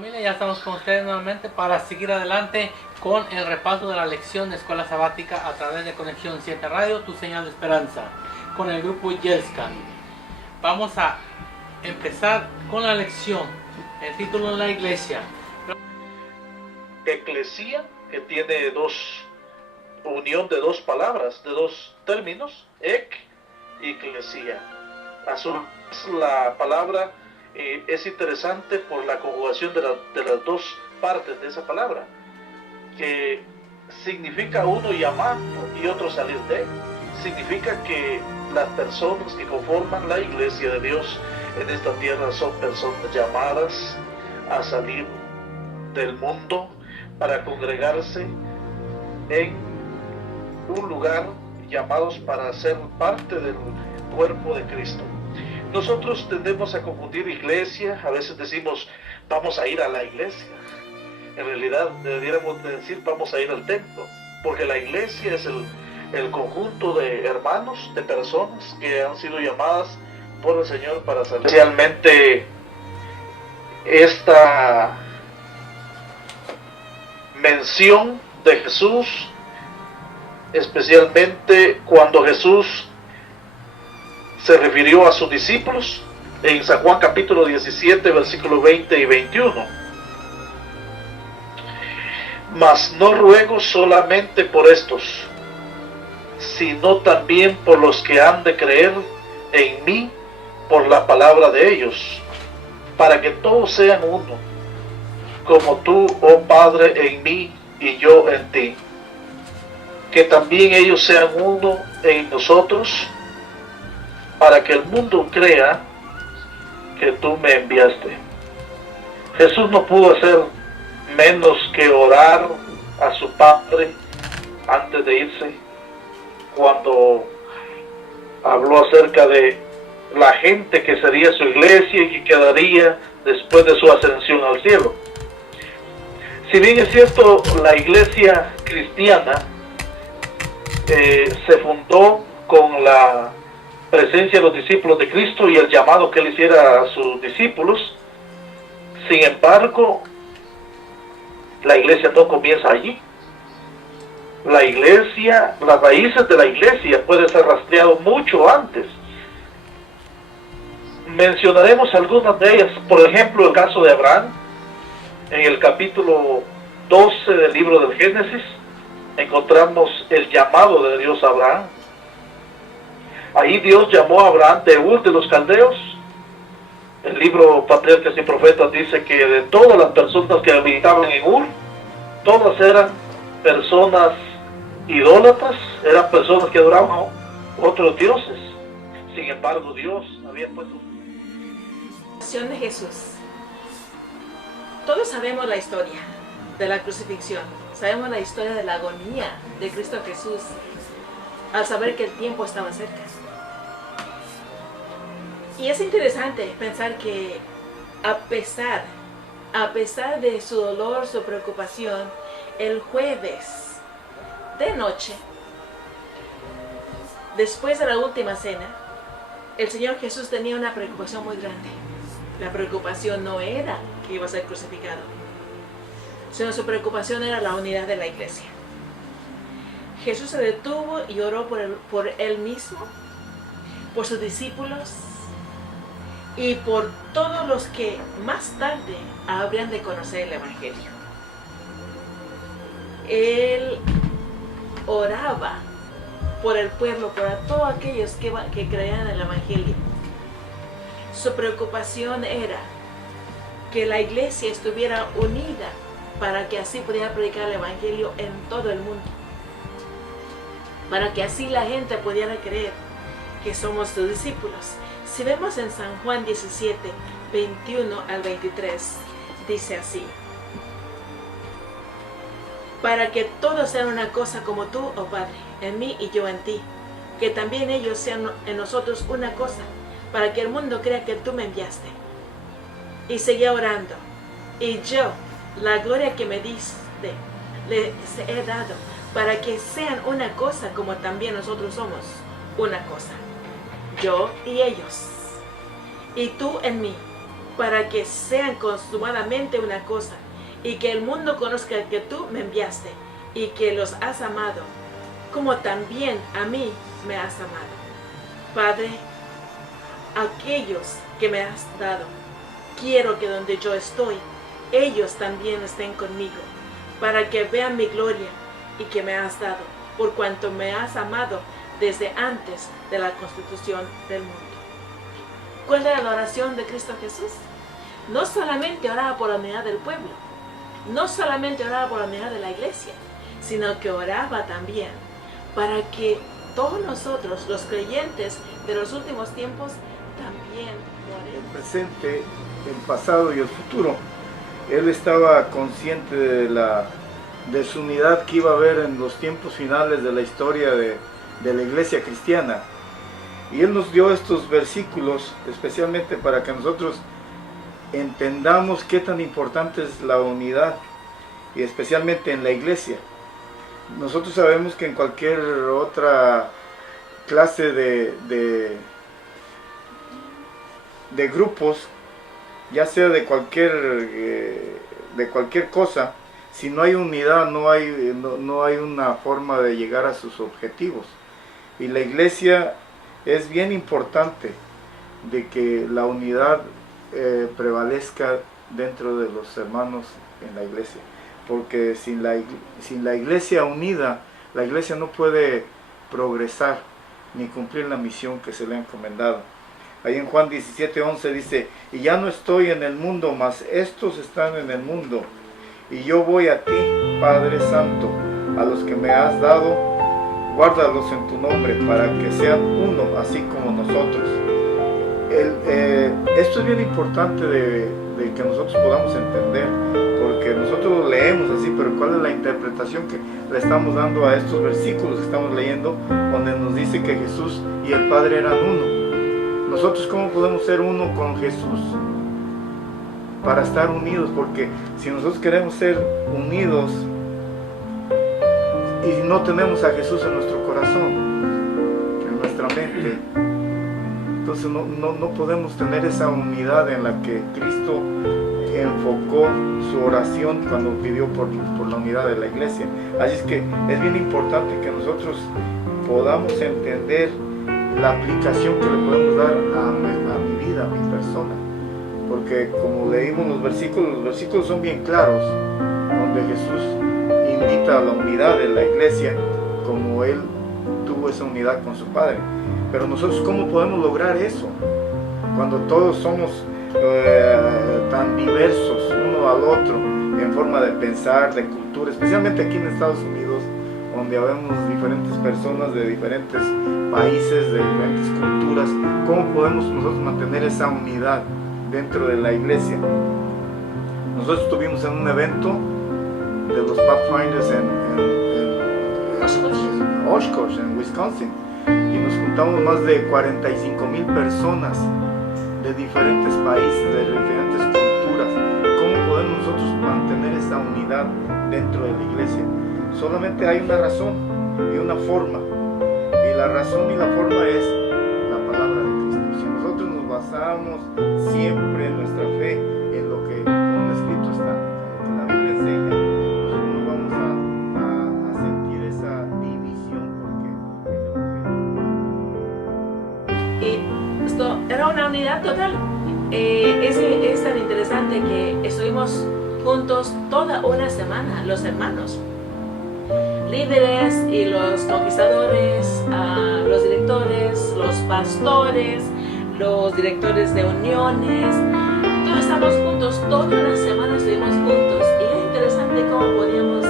familia, ya estamos con ustedes nuevamente para seguir adelante con el repaso de la lección de Escuela Sabática a través de Conexión 7 Radio, tu señal de esperanza, con el grupo Yelscan. Vamos a empezar con la lección, el título de la iglesia. Eclesía, que tiene unión de dos palabras, de dos términos, ek y eclesía. A su vez, la palabra es interesante por la conjugación de las dos partes de esa palabra, que significa uno llamar y otro salir de. Significa que las personas que conforman la iglesia de Dios en esta tierra son personas llamadas a salir del mundo para congregarse en un lugar, llamados para ser parte del cuerpo de Cristo. Nosotros tendemos a confundir iglesia, a veces decimos vamos a ir a la iglesia. En realidad deberíamos decir vamos a ir al templo, porque la iglesia es el conjunto de hermanos, de personas que han sido llamadas por el Señor para salir. Especialmente esta mención de Jesús, especialmente cuando Jesús se refirió a sus discípulos en San Juan capítulo 17, versículos 20 y 21. Mas no ruego solamente por estos, sino también por los que han de creer en mí por la palabra de ellos, para que todos sean uno, como tú, oh Padre, en mí y yo en ti, que también ellos sean uno en nosotros, para que el mundo crea que tú me enviaste. Jesús no pudo hacer menos que orar a su Padre antes de irse, cuando habló acerca de la gente que sería su iglesia y que quedaría después de su ascensión al cielo. Si bien es cierto, la iglesia cristiana se fundó con la presencia de los discípulos de Cristo y el llamado que él hiciera a sus discípulos, sin embargo, la iglesia no comienza allí. La iglesia, las raíces de la iglesia pueden ser rastreadas mucho antes. Mencionaremos algunas de ellas. Por ejemplo, el caso de Abraham. En el capítulo 12 del libro del Génesis encontramos el llamado de Dios a Abraham. Ahí Dios llamó a Abraham de Ur de los Caldeos. El libro Patriarcas y Profetas dice que de todas las personas que habitaban en Ur, todas eran personas idólatras, eran personas que adoraban otros dioses. Sin embargo, Dios había puesto de Jesús. Todos sabemos la historia de la crucifixión, sabemos la historia de la agonía de Cristo Jesús al saber que el tiempo estaba cerca. Y es interesante pensar que a pesar de su dolor, su preocupación, el jueves de noche, después de la última cena, el Señor Jesús tenía una preocupación muy grande. La preocupación no era que iba a ser crucificado, sino su preocupación era la unidad de la iglesia. Jesús se detuvo y oró por él mismo, por sus discípulos y por todos los que más tarde habrían de conocer el Evangelio. Él oraba por el pueblo, por todos aquellos que creían en el Evangelio. Su preocupación era que la iglesia estuviera unida para que así pudiera predicar el Evangelio en todo el mundo, para que así la gente pudiera creer que somos sus discípulos. Si vemos en San Juan 17, 21 al 23, dice así: para que todos sean una cosa como tú, oh Padre, en mí y yo en ti, que también ellos sean en nosotros una cosa, para que el mundo crea que tú me enviaste. Y seguía orando: y yo, la gloria que me diste, les he dado, para que sean una cosa como también nosotros somos una cosa, yo y ellos, y tú en mí, para que sean consumadamente una cosa, y que el mundo conozca que tú me enviaste, y que los has amado, como también a mí me has amado. Padre, aquellos que me has dado, quiero que donde yo estoy, ellos también estén conmigo, para que vean mi gloria y que me has dado, por cuanto me has amado desde antes de la constitución del mundo. ¿Cuál era la oración de Cristo Jesús? No solamente oraba por la unidad del pueblo, no solamente oraba por la unidad de la iglesia, sino que oraba también para que todos nosotros, los creyentes de los últimos tiempos, también oremos. El presente, el pasado y el futuro. Él estaba consciente de su unidad que iba a haber en los tiempos finales de la historia de la iglesia cristiana. Y Él nos dio estos versículos especialmente para que nosotros entendamos qué tan importante es la unidad, y especialmente en la iglesia. Nosotros sabemos que en cualquier otra clase de grupos, ya sea de cualquier cosa, si no hay unidad, no hay una forma de llegar a sus objetivos. Y la iglesia es bien importante de que la unidad prevalezca dentro de los hermanos en la iglesia, porque sin la iglesia unida, la iglesia no puede progresar ni cumplir la misión que se le ha encomendado. Ahí en Juan 17:11 dice: y ya no estoy en el mundo, mas estos están en el mundo, y yo voy a ti, Padre Santo, a los que me has dado, guárdalos en tu nombre, para que sean uno, así como nosotros. Esto es bien importante de que nosotros podamos entender, porque nosotros lo leemos así, pero ¿cuál es la interpretación que le estamos dando a estos versículos que estamos leyendo, donde nos dice que Jesús y el Padre eran uno? Nosotros, ¿cómo podemos ser uno con Jesús? Para estar unidos, porque si nosotros queremos ser unidos y no tenemos a Jesús en nuestro corazón, en nuestra mente, entonces no podemos tener esa unidad en la que Cristo enfocó su oración cuando pidió por la unidad de la iglesia. Así es que es bien importante que nosotros podamos entender la aplicación que le podemos dar a mi vida, a mi persona, porque como leímos los versículos son bien claros, donde Jesús invita a la unidad de la iglesia como Él tuvo esa unidad con su Padre. Pero nosotros, ¿cómo podemos lograr eso? Cuando todos somos tan diversos uno al otro en forma de pensar, de cultura, especialmente aquí en Estados Unidos, donde habemos diferentes personas de diferentes países, de diferentes culturas. ¿Cómo podemos nosotros mantener esa unidad dentro de la iglesia? Nosotros estuvimos en un evento de los Pathfinders en Oshkosh, en Wisconsin, y nos juntamos más de 45,000 personas de diferentes países, de diferentes culturas. ¿Cómo podemos nosotros mantener esa unidad dentro de la iglesia? Solamente hay una razón y una forma, y la razón y la forma es la palabra de Cristo. Si nosotros nos basamos siempre en nuestra fe, en lo que como escrito está, en lo que la Biblia enseña, nosotros no vamos a sentir esa división, porque Y esto era una unidad total. Es tan interesante que estuvimos juntos toda una semana, los hermanos líderes y los conquistadores, los directores, los pastores, los directores de uniones. Todos estamos juntos, toda una semana estuvimos juntos, y es interesante cómo podíamos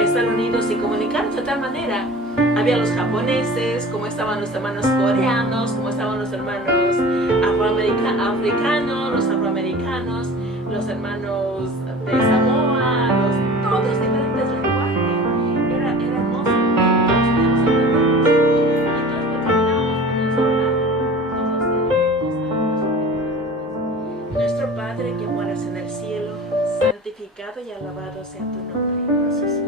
estar unidos y comunicarnos de tal manera. Había los japoneses, como estaban los hermanos coreanos, como estaban los hermanos africanos, los afroamericanos, los hermanos de Samoa, todos diferentes lenguajes. Era hermoso. Todos podíamos hablar y todos caminábamos todos nuestro Padre que moras en el cielo, santificado y alabado sea tu nombre. gracias.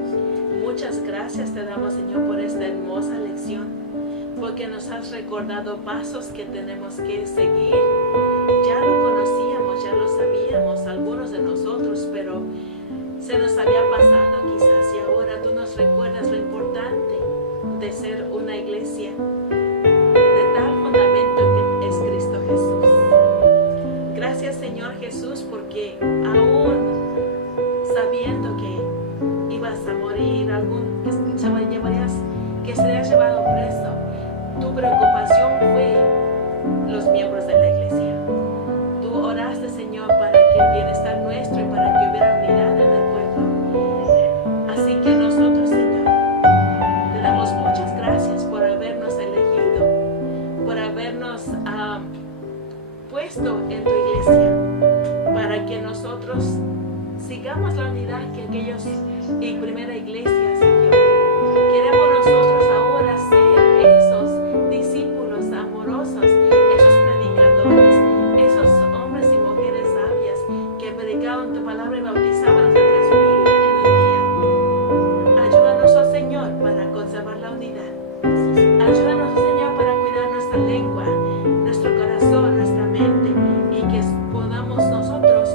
Muchas gracias te damos, Señor, por esta hermosa lección, porque nos has recordado pasos que tenemos que seguir. Ya lo conocíamos, ya lo sabíamos, algunos de nosotros, pero se nos había pasado quizás, y ahora tú nos recuerdas lo importante de ser una iglesia de tal fundamento que es Cristo Jesús. Gracias, Señor Jesús, porque aún sabiendo que ibas a morir, que serías llevado preso, tu preocupación fue los miembros de la iglesia. Tú oraste, Señor, para que el bienestar nuestro y para que hubiera unidad en el pueblo. Así que nosotros, Señor, te damos muchas gracias por habernos elegido, por habernos puesto en tu iglesia, para que nosotros sigamos la unidad que aquellos en primera iglesia siguió. Queremos nosotros ahora ser esos discípulos amorosos, esos predicadores, esos hombres y mujeres sabias que predicaban tu palabra y bautizaban a 3,000 en el día. Ayúdanos, oh Señor, para conservar la unidad. Ayúdanos, oh Señor, para cuidar nuestra lengua, nuestro corazón, nuestra mente, y que podamos nosotros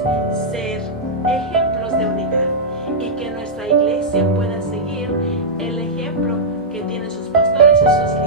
ser ejemplos de unidad y que nuestra iglesia pueda seguir el ejemplo que tienen sus pastores y sus